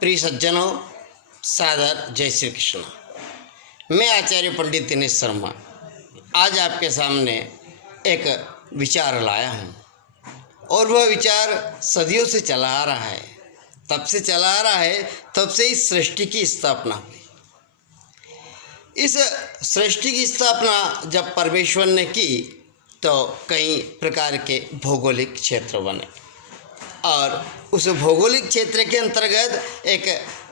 प्रिय सज्जनों, सादर जय श्री कृष्ण। मैं आचार्य पंडित दिनेश शर्मा आज आपके सामने एक विचार लाया हूँ और वह विचार सदियों से चला आ रहा है। तब से चला आ रहा है, तब से इस सृष्टि की स्थापना हुई। इस सृष्टि की स्थापना जब परमेश्वर ने की तो कई प्रकार के भौगोलिक क्षेत्र बने और उस भौगोलिक क्षेत्र के अंतर्गत एक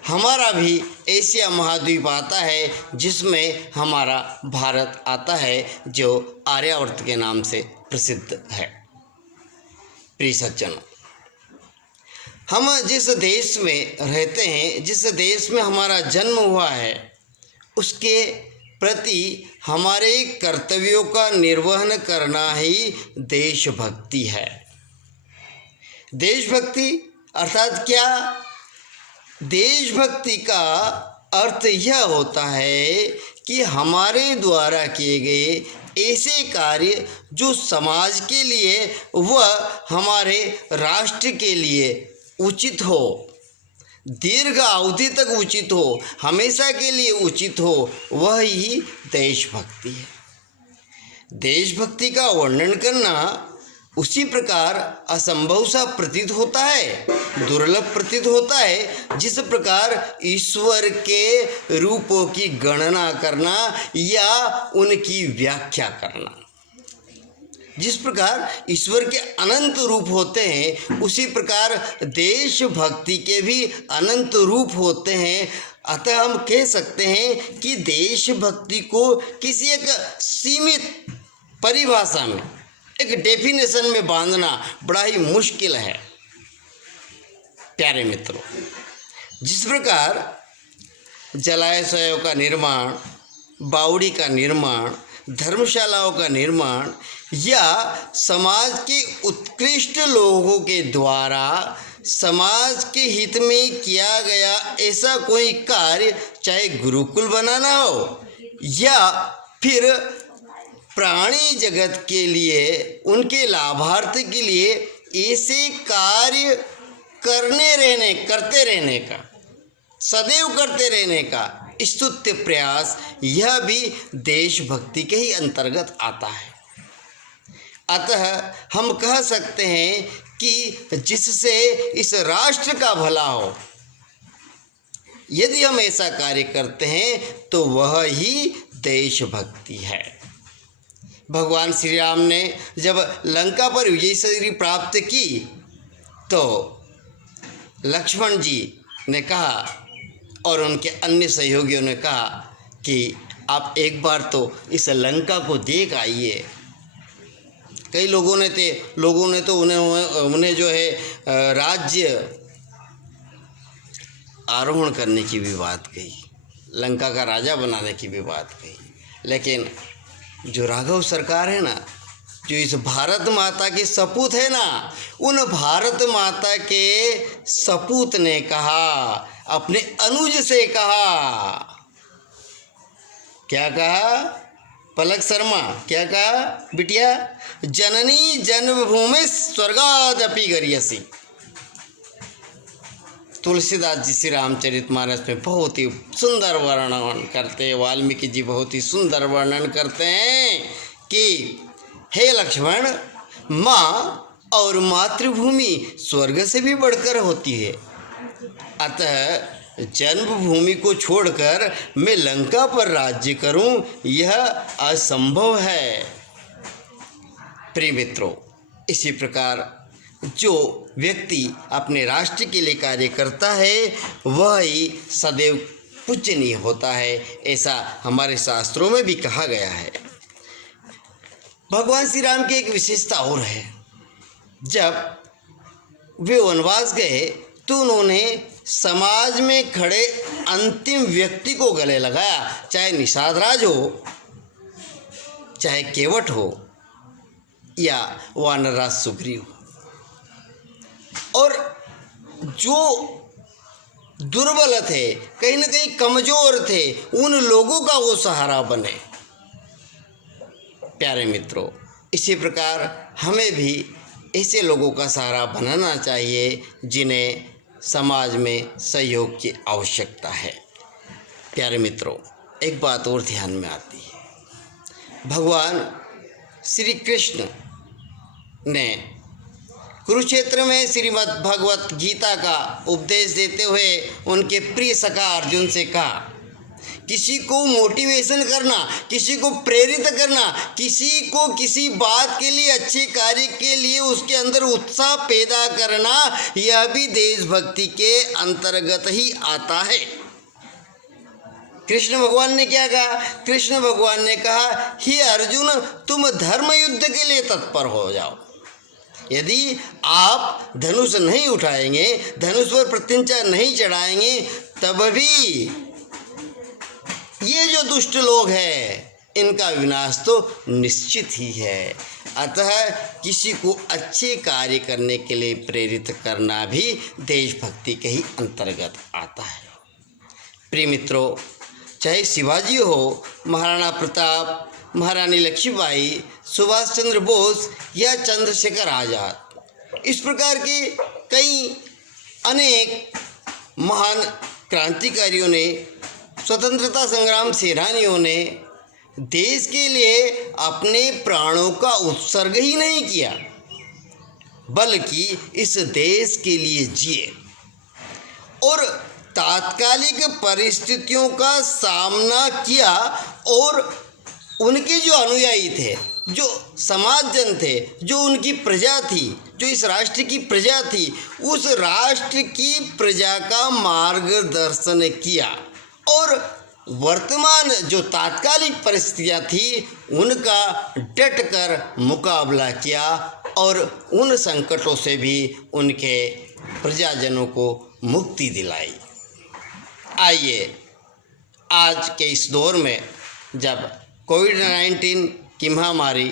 हमारा भी एशिया महाद्वीप आता है, जिसमें हमारा भारत आता है, जो आर्यावर्त के नाम से प्रसिद्ध है। प्रिय सज्जनों, हम जिस देश में रहते हैं, जिस देश में हमारा जन्म हुआ है, उसके प्रति हमारे कर्तव्यों का निर्वहन करना ही देशभक्ति है। देशभक्ति अर्थात क्या? देशभक्ति का अर्थ यह होता है कि हमारे द्वारा किए गए ऐसे कार्य जो समाज के लिए व हमारे राष्ट्र के लिए उचित हो, दीर्घ अवधि तक उचित हो, हमेशा के लिए उचित हो, वह ही देशभक्ति है। देशभक्ति का वर्णन करना उसी प्रकार असंभव सा प्रतीत होता है, दुर्लभ प्रतीत होता है, जिस प्रकार ईश्वर के रूपों की गणना करना या उनकी व्याख्या करना। जिस प्रकार ईश्वर के अनंत रूप होते हैं, उसी प्रकार देशभक्ति के भी अनंत रूप होते हैं। अतः हम कह सकते हैं कि देशभक्ति को किसी एक सीमित परिभाषा में, एक डेफिनेशन में बांधना बड़ा ही मुश्किल है। प्यारे मित्रों, जिस प्रकार जलाशयों का निर्माण, बावड़ी का निर्माण, धर्मशालाओं का निर्माण या समाज के उत्कृष्ट लोगों के द्वारा समाज के हित में किया गया ऐसा कोई कार्य, चाहे गुरुकुल बनाना हो या फिर प्राणी जगत के लिए, उनके लाभार्थ के लिए ऐसे कार्य करते रहने का, सदैव करते रहने का स्तुत्य प्रयास, यह भी देशभक्ति के ही अंतर्गत आता है। अतः हम कह सकते हैं कि जिससे इस राष्ट्र का भला हो, यदि हम ऐसा कार्य करते हैं तो वह ही देशभक्ति है। भगवान श्री राम ने जब लंका पर विजय शरीर प्राप्त की तो लक्ष्मण जी ने कहा और उनके अन्य सहयोगियों ने कहा कि आप एक बार तो इस लंका को देख आइए। कई लोगों ने तो उन्हें जो है राज्य आरोहण करने की भी बात कही, लंका का राजा बनाने की भी बात कही। लेकिन जो राघव सरकार है ना, जो इस भारत माता के सपूत है ना, उन भारत माता के सपूत ने कहा, अपने अनुज से कहा, क्या कहा? पलक शर्मा क्या कहा? बिटिया, जननी जन्मभूमि स्वर्गादपि गरीयसी। तुलसीदास जी श्री रामचरितमानस में बहुत ही सुंदर वर्णन करते हैं, वाल्मीकि जी बहुत ही सुंदर वर्णन करते हैं कि हे लक्ष्मण, माँ और मातृभूमि स्वर्ग से भी बढ़कर होती है। अतः जन्मभूमि को छोड़कर मैं लंका पर राज्य करूं, यह असंभव है। प्रिय मित्रों, इसी प्रकार जो व्यक्ति अपने राष्ट्र के लिए कार्य करता है, वह ही सदैव पूजनीय होता है, ऐसा हमारे शास्त्रों में भी कहा गया है। भगवान श्री राम की एक विशेषता और है। जब वे वनवास गए तो उन्होंने समाज में खड़े अंतिम व्यक्ति को गले लगाया, चाहे निषाद राज हो, चाहे केवट हो या वानरराज सुग्रीव हो, और जो दुर्बल थे, कहीं ना कहीं कमजोर थे, उन लोगों का वो सहारा बने। प्यारे मित्रों, इसी प्रकार हमें भी ऐसे लोगों का सहारा बनाना चाहिए जिन्हें समाज में सहयोग की आवश्यकता है। प्यारे मित्रों, एक बात और ध्यान में आती है। भगवान श्री कृष्ण ने कुरुक्षेत्र में श्रीमद् भगवत गीता का उपदेश देते हुए उनके प्रिय सखा अर्जुन से कहा, किसी को मोटिवेशन करना, किसी को प्रेरित करना, किसी को किसी बात के लिए, अच्छे कार्य के लिए उसके अंदर उत्साह पैदा करना, यह भी देशभक्ति के अंतर्गत ही आता है। कृष्ण भगवान ने क्या कहा? कृष्ण भगवान ने कहा, हे अर्जुन, तुम धर्म युद्ध के लिए तत्पर हो जाओ। यदि आप धनुष नहीं उठाएंगे, धनुष पर प्रत्यंचा नहीं चढ़ाएंगे, तब भी ये जो दुष्ट लोग हैं इनका विनाश तो निश्चित ही है। अतः किसी को अच्छे कार्य करने के लिए प्रेरित करना भी देशभक्ति के ही अंतर्गत आता है। प्रिय मित्रों, चाहे शिवाजी हो, महाराणा प्रताप, महारानी लक्ष्मीबाई, सुभाष चंद्र बोस या चंद्रशेखर आज़ाद, इस प्रकार के कई अनेक महान क्रांतिकारियों ने, स्वतंत्रता संग्राम सेनानियों ने देश के लिए अपने प्राणों का उत्सर्ग ही नहीं किया, बल्कि इस देश के लिए जिए और तात्कालिक परिस्थितियों का सामना किया। और उनके जो अनुयायी थे, जो समाजजन थे, जो उनकी प्रजा थी, जो इस राष्ट्र की प्रजा थी, उस राष्ट्र की प्रजा का मार्गदर्शन किया और वर्तमान जो तात्कालिक परिस्थितियाँ थी उनका डटकर मुकाबला किया और उन संकटों से भी उनके प्रजाजनों को मुक्ति दिलाई। आइए, आज के इस दौर में जब कोविड-19 की महामारी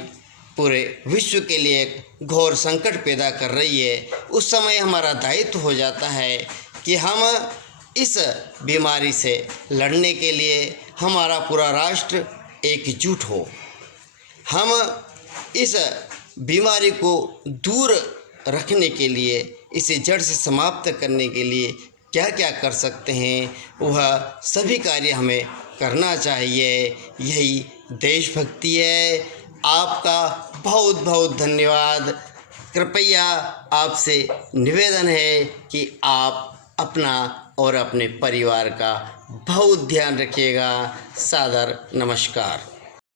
पूरे विश्व के लिए एक घोर संकट पैदा कर रही है, उस समय हमारा दायित्व हो जाता है कि हम इस बीमारी से लड़ने के लिए हमारा पूरा राष्ट्र एकजुट हो। हम इस बीमारी को दूर रखने के लिए, इसे जड़ से समाप्त करने के लिए क्या क्या कर सकते हैं, वह सभी कार्य हमें करना चाहिए। यही देशभक्ति है। आपका बहुत बहुत धन्यवाद। कृपया आपसे निवेदन है कि आप अपना और अपने परिवार का बहुत ध्यान रखिएगा। सादर नमस्कार।